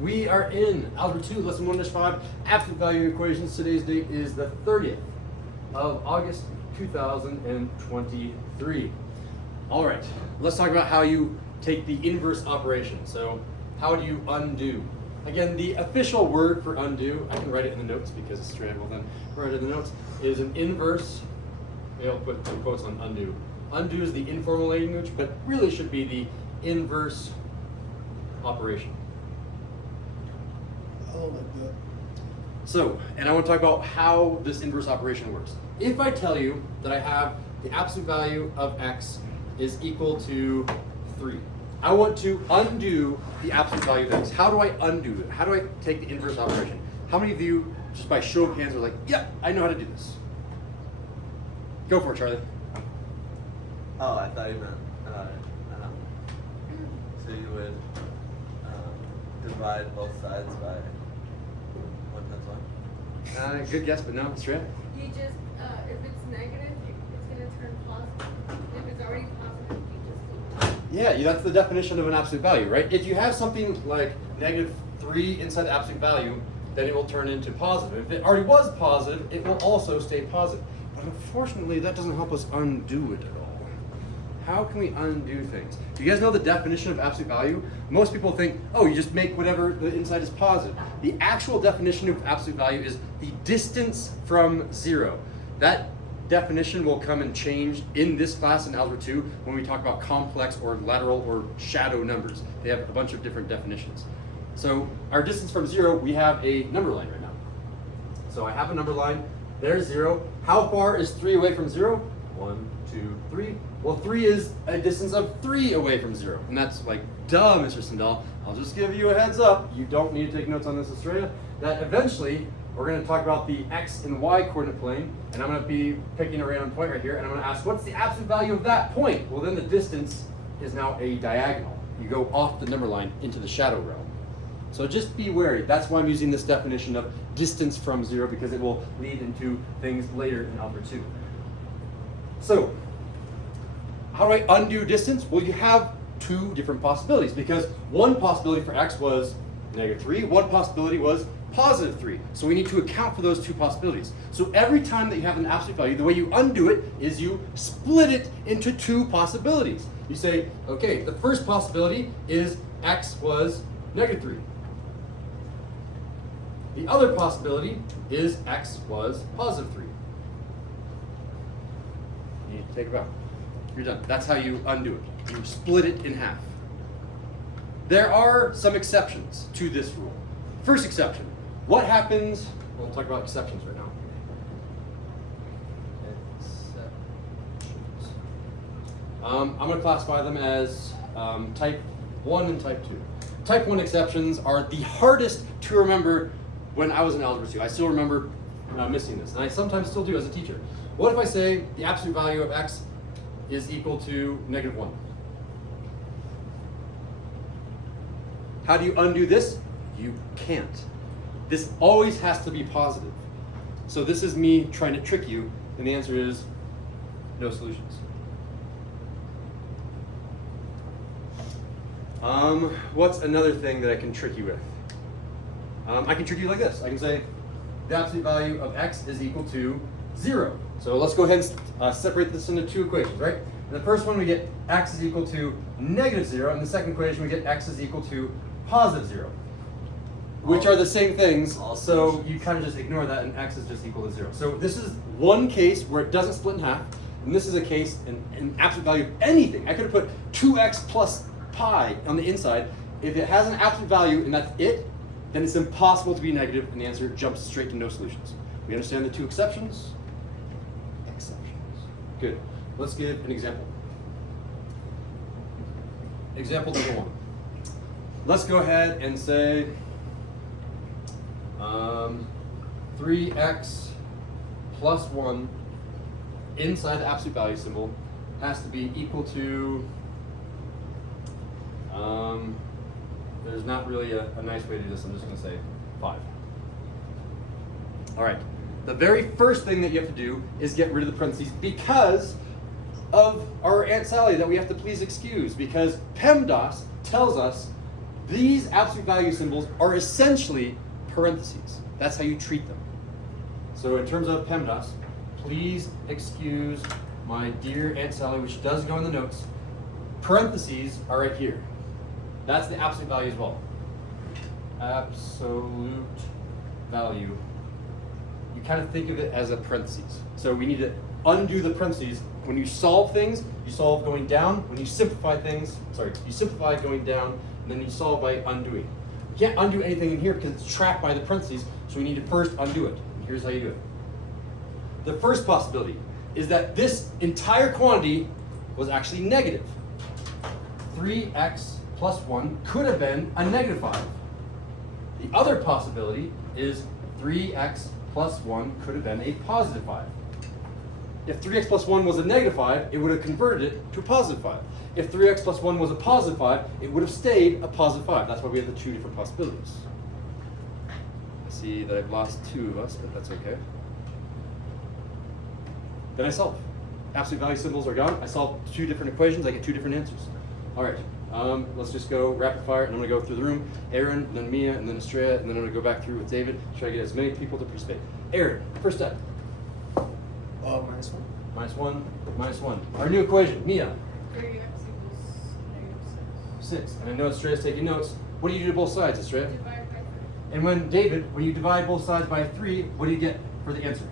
We are in Algebra 2, Lesson 1-5, Absolute Value Equations. Today's date is the 30th of August, 2023. All right, let's talk about how you take the inverse operation. So how do you undo? Again, the official word for undo, I can write it in the notes because it's straight, well then write it in the notes, is an inverse. Maybe I'll put some quotes on undo. Undo is the informal language, but really should be the inverse operation. Oh my God. So, and I want to talk about how this inverse operation works. If I tell you that I have the absolute value of x is equal to 3, I want to undo the absolute value of x. How do I undo it? How do I take the inverse operation? How many of you, just by show of hands, are like, yeah, I know how to do this? Go for it, Charlie. Oh, I thought you meant, so you would divide both sides by 1 × 1? Good guess, but no, Shreya? You just, if it's negative, it's going to turn positive. If it's already positive, you just keep positive. Yeah, that's the definition of an absolute value, right? If you have something like -3 inside the absolute value, then it will turn into positive. If it already was positive, it will also stay positive. But unfortunately, that doesn't help us undo it at all. How can we undo things? Do you guys know the definition of absolute value? Most people think, oh, you just make whatever the inside is positive. The actual definition of absolute value is the distance from 0. That definition will come and change in this class in Algebra 2 when we talk about complex or lateral or shadow numbers. They have a bunch of different definitions. So our distance from 0, we have a number line right now. So I have a number line, there's 0. How far is 3 away from 0? 1, 2, 3. Well, 3 is a distance of 3 away from 0. And that's like, duh, Mr. Sindel. I'll just give you a heads up. You don't need to take notes on this, Australia. That eventually, we're going to talk about the x and y coordinate plane. And I'm going to be picking a random point right here. And I'm going to ask, what's the absolute value of that point? Well, then the distance is now a diagonal. You go off the number line into the shadow realm. So just be wary. That's why I'm using this definition of distance from 0, because it will lead into things later in Algebra 2. So, how do I undo distance? Well, you have two different possibilities, because one possibility for x was -3, one possibility was +3. So we need to account for those two possibilities. So every time that you have an absolute value, the way you undo it is you split it into two possibilities. You say, okay, the first possibility is x was -3. The other possibility is x was +3. You need to take a bow. You're done. That's how you undo it. You split it in half. There are some exceptions to this rule. First exception. What happens? We'll talk about exceptions right now. Exceptions. I'm going to classify them as type 1 and type 2. Type 1 exceptions are the hardest to remember when I was in Algebra 2. I still remember missing this, and I sometimes still do as a teacher. What if I say the absolute value of x is equal to -1? How do you undo this? You can't. This always has to be positive. So this is me trying to trick you, and the answer is no solutions. What's another thing that I can trick you with? I can trick you like this. I can say the absolute value of x is equal to 0. So let's go ahead and separate this into two equations, right? In the first one we get x is equal to -0, and the second equation we get x is equal to +0, which are the same things, so you kind of just ignore that and x is just equal to 0. So this is one case where it doesn't split in half, and this is a case in absolute value of anything. I could have put 2x plus pi on the inside. If it has an absolute value and that's it, then it's impossible to be negative, and the answer jumps straight to no solutions. We understand the two exceptions? Exceptions. Good. Let's give an example. Example number 1. Let's go ahead and say 3x plus 1 inside the absolute value symbol has to be equal to, there's not really a nice way to do this, I'm just going to say 5. All right. The very first thing that you have to do is get rid of the parentheses because of our Aunt Sally that we have to please excuse, because PEMDAS tells us These absolute value symbols are essentially parentheses. That's how you treat them. So in terms of PEMDAS, please excuse my dear Aunt Sally, which does go in the notes. Parentheses are right here. That's the absolute value as well. Absolute value. You kind of think of it as a parentheses. So we need to undo the parentheses. When you solve things, you solve going down. When you simplify things, you simplify going down, and then you solve by undoing. You can't undo anything in here because it's trapped by the parentheses, so we need to first undo it. And here's how you do it. The first possibility is that this entire quantity was actually negative. 3x plus 1 could have been a negative 5. The other possibility is 3x plus 1 could have been a positive 5. If 3x plus 1 was a negative 5, it would have converted it to a positive 5. If 3x plus 1 was a positive 5, it would have stayed a positive 5. That's why we have the two different possibilities. I see that I've lost two of us, but that's okay. Then I solve. Absolute value symbols are gone. I solve two different equations. I get two different answers. All right, let's just go rapid fire, and I'm gonna go through the room. Aaron, then Mia, and then Estrella, and then I'm gonna go back through with David, try to get as many people to participate. Aaron, first step. -1. -1, -1. Our new equation, Mia. 3x equals -6. 6. And I know Estrella's taking notes. What do you do to both sides, Estrella? Divide by 3. And when, David, when you divide both sides by 3, what do you get for the answer?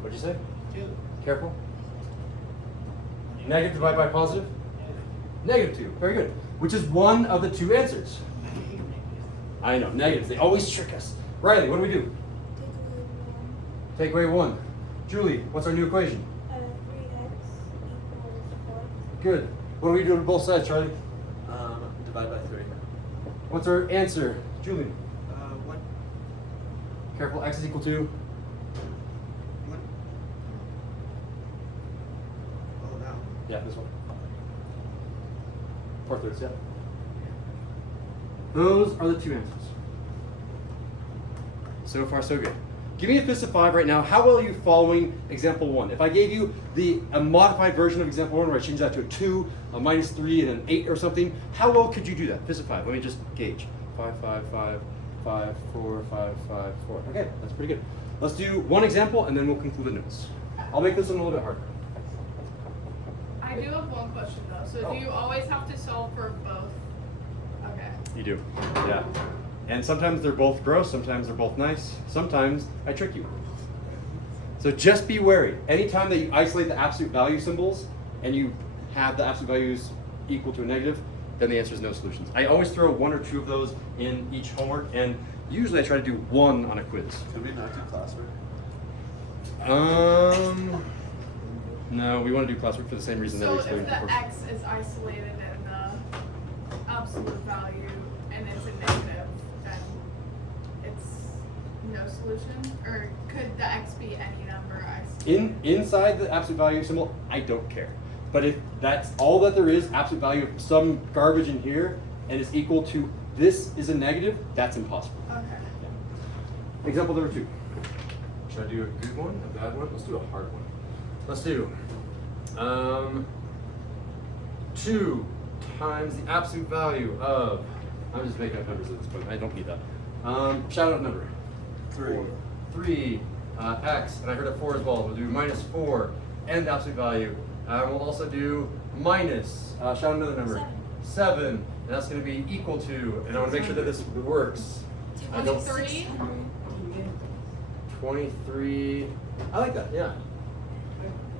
What'd you say? 2. Careful. Negative divided by positive? -2. Very good. Which is one of the two answers. I know, negatives. They always trick us. Riley, what do we do? Take away 1. Julie, what's our new equation? 3x equals 4. Good. What do we do to both sides, Charlie? Divide by 3. What's our answer? Julie? 1. Careful, x is equal to? 1. Oh, no. Yeah, this one. 4/3, yeah. Those are the two answers. So far, so good. Give me a fist of 5 right now. How well are you following example 1? If I gave you a modified version of example 1 where I changed that to a 2, a -3, and an 8 or something, how well could you do that? Fist of 5. Let me just gauge. 5, 5, 5, 5, 4, 5, 5, 4. Okay, that's pretty good. Let's do one example and then we'll conclude the notes. I'll make this one a little bit harder. I do have one question though. So Oh. do you always have to solve for both? Okay. You do, yeah. And sometimes they're both gross, sometimes they're both nice, sometimes I trick you. So just be wary. Anytime that you isolate the absolute value symbols and you have the absolute values equal to a negative, then the answer is no solutions. I always throw 1 or 2 of those in each homework, and usually I try to do 1 on a quiz. Could we not do classwork? No, we want to do classwork for the same reason that So we if explained the before. x is isolated in the absolute value and it's a negative, then it's no solution? Or could the x be any number isolated? Inside the absolute value symbol, I don't care. But if that's all that there is, absolute value of some garbage in here, and it's equal to this is a negative, that's impossible. Okay. Example number 2. Should I do a good one, a bad one? Let's do a hard one. Let's do 2 times the absolute value of, I'm just making up numbers at this point, I don't need that. Shout out number. 3. 3, x, and I heard a 4 as well. We'll do -4 and the absolute value. We'll also do minus, shout out another number. 7, and that's going to be equal to, and I want to make sure that this works. I don't, 23? 23, I like that, yeah.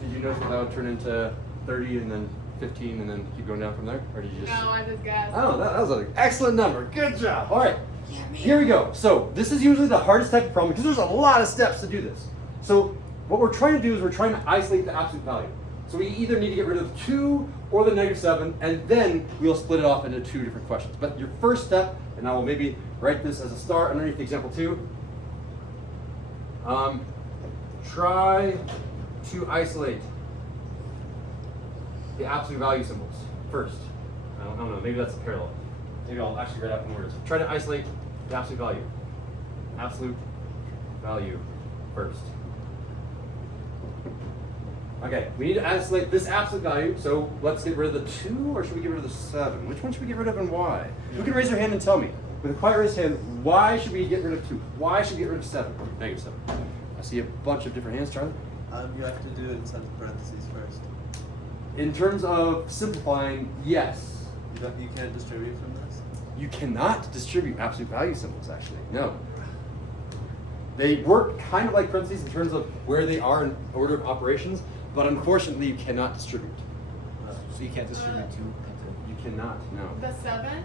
Did you notice that that would turn into 30 and then 15 and then keep going down from there? Or did you just? No, I just guessed. Oh, that was an excellent number. Good job. All right, here we go. So this is usually the hardest type of problem because there's a lot of steps to do this. So what we're trying to do is we're trying to isolate the absolute value. So we either need to get rid of 2 or the -7, and then we'll split it off into 2 different questions. But your first step, and I will maybe write this as a star underneath example 2, try to isolate the absolute value symbols first. I don't know, maybe that's a parallel. Maybe I'll actually write out in words. Try to isolate the absolute value. Absolute value first. Okay, we need to isolate this absolute value, so let's get rid of the 2, or should we get rid of the 7? Which one should we get rid of and why? Who can raise their hand and tell me, with a quiet raised hand, why should we get rid of 2? Why should we get rid of 7? Negative 7. I see a bunch of different hands, Charlie. You have to do it inside the parentheses first. In terms of simplifying, yes. You can't distribute from this? You cannot distribute absolute value symbols, actually. No. They work kind of like parentheses in terms of where they are in order of operations, but unfortunately you cannot distribute. So you can't distribute two. You cannot, no. The 7?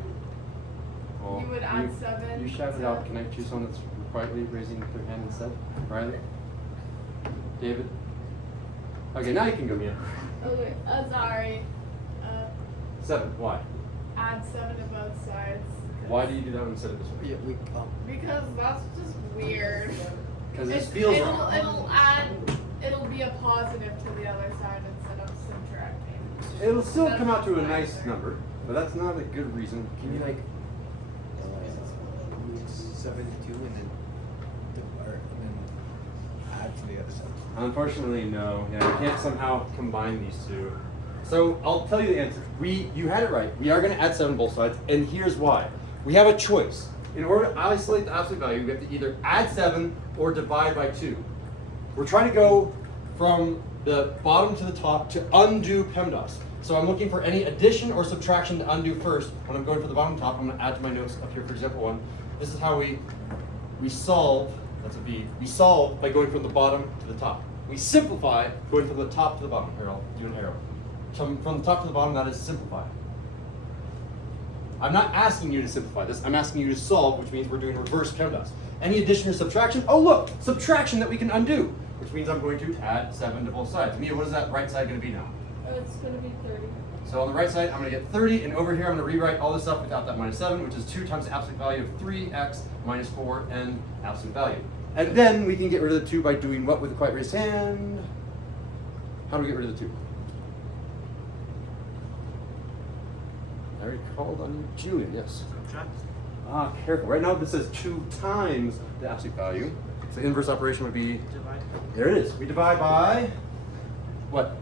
Well, You would add 7 You shouted to- out. Can I choose someone that's quietly raising their hand instead? Riley? David? Okay, now you can go, Mia. Okay, sorry. 7, why? Add 7 to both sides. 'cause- Why do you do that one instead of this one? Yeah, Because that's just weird. Because this feels it'll, wrong. It'll be a positive to the other side instead of subtracting. It'll still That's come out to a why. nice number, but that's not a good reason. Can you like 7 to 2 and then add to the other side? Unfortunately, no. Yeah, you can't somehow combine these two. So I'll tell you the answer. You had it right. We are going to add 7 both sides, and here's why. We have a choice. In order to isolate the absolute value, we have to either add 7 or divide by 2. We're trying to go from the bottom to the top to undo PEMDAS. So I'm looking for any addition or subtraction to undo first. When I'm going for the bottom to top, I'm going to add to my notes up here for example 1. This is how we solve, that's a V, we solve by going from the bottom to the top. We simplify going from the top to the bottom. Here, I'll do an arrow. So from the top to the bottom, that is simplify. I'm not asking you to simplify this, I'm asking you to solve, which means we're doing reverse PEMDAS. Any addition or subtraction? Oh look, subtraction that we can undo, which means I'm going to add 7 to both sides. Mia, what is that right side going to be now? It's gonna be 30. So on the right side, I'm going to get 30, and over here I'm going to rewrite all this stuff without that minus 7, which is 2 times the absolute value of 3x minus 4 and absolute value. And then we can get rid of the 2 by doing what with a quiet raised hand? How do we get rid of the 2? I already called on you, Julian, yes. Ah, careful. Right now this says 2 times the absolute value. So the inverse operation would be, Divide. there it is. We divide by, what?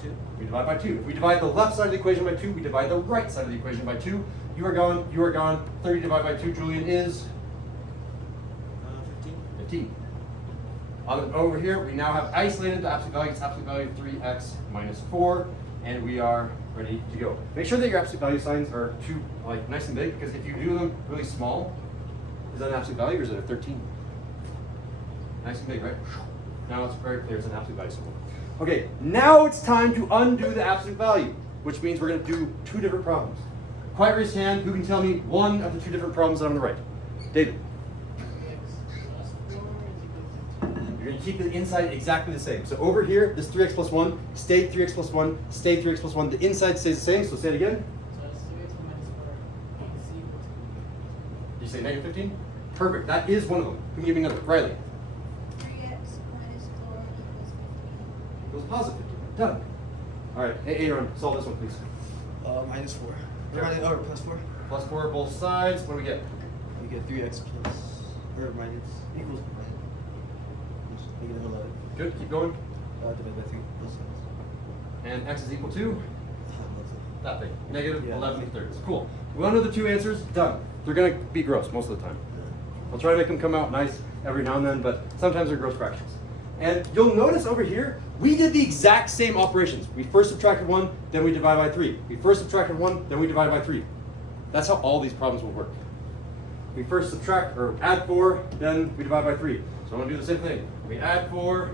2. We divide by 2. If we divide the left side of the equation by 2, we divide the right side of the equation by 2. You are gone, you are gone. 30 divided by 2, Julian, is 15. 15. Over here, we now have isolated the absolute value. It's absolute value of 3x minus 4, and we are ready to go. Make sure that your absolute value signs are nice and big, because if you do them really small, is that an absolute value or is it a 13? Nice and big, right? Now it's very clear it's an absolute value symbol. Okay, now it's time to undo the absolute value, which means we're going to do 2 different problems. Quiet raised hand, who can tell me one of the 2 different problems on the right? David. You're going to keep the inside exactly the same. So over here, this 3x plus 1 stayed 3x plus 1, stayed 3x plus 1. The inside stays the same, so say it again. Did you say negative 15? Perfect, that is one of them. Can you give me another? Riley. 3x minus 4 equals 15. Equals positive 15. Done. All right, hey, Aaron, solve this one, please. Minus 4. Okay. Or plus 4. Plus 4 both sides. What do we get? You get 3x plus, or minus, equals negative 11. Good, keep going. Divided by 3 plus sides. And x is equal to that thing. Negative Yeah. 11 thirds. Cool. One of the 2 answers, done. They're going to be gross most of the time. I'll try to make them come out nice every now and then, but sometimes they're gross fractions. And you'll notice over here, we did the exact same operations. We first subtracted 1, then we divide by 3. We first subtracted 1, then we divide by 3. That's how all these problems will work. We first subtract or add 4, then we divide by 3. So I'm going to do the same thing. We add 4,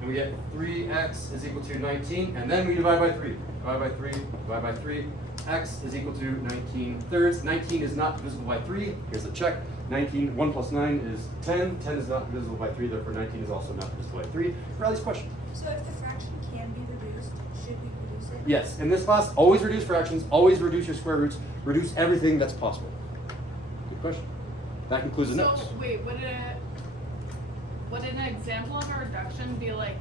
and we get 3x is equal to 19, and then we divide by 3. Divide by 3, divide by 3. X is equal to 19 thirds. 19 is not divisible by 3. Here's the check. 19, 1 plus 9 is 10. 10 is not divisible by 3, therefore 19 is also not divisible by 3. Riley's question. So if the fraction can be reduced, should we reduce it? Yes, in this class, always reduce fractions, always reduce your square roots, reduce everything that's possible. Good question. That concludes the notes. So wait, would an example of a reduction be like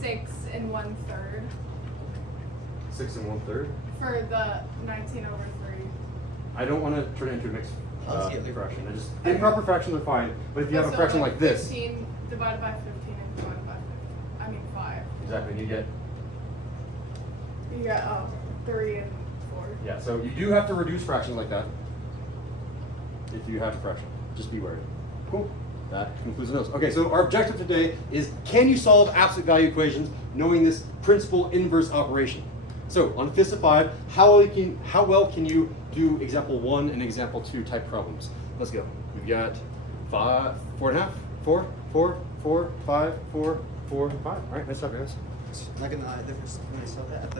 6 and 1/3 6 and 1/3. for the 19 over 3? I don't want to turn it into a mixed I'll see it later. fraction. I just improper fractions are fine, but if you have a So, fraction like this, 15 divided by 15 and divided by 15. I mean 5. exactly, you get, You got 3 and 4. yeah, so you do have to reduce fractions like that if you have a fraction. Just be wary. Cool. That concludes the notes. Okay, so our objective today is, can you solve absolute value equations knowing this principal inverse operation? So on FIS of 5, how well can you do example 1 and example 2 type problems? Let's go. We've got 5, 4.5, 4, 4, 4, 5, 4, 4, 5. All right, nice job, guys. Not gonna lie, when I saw that, I thought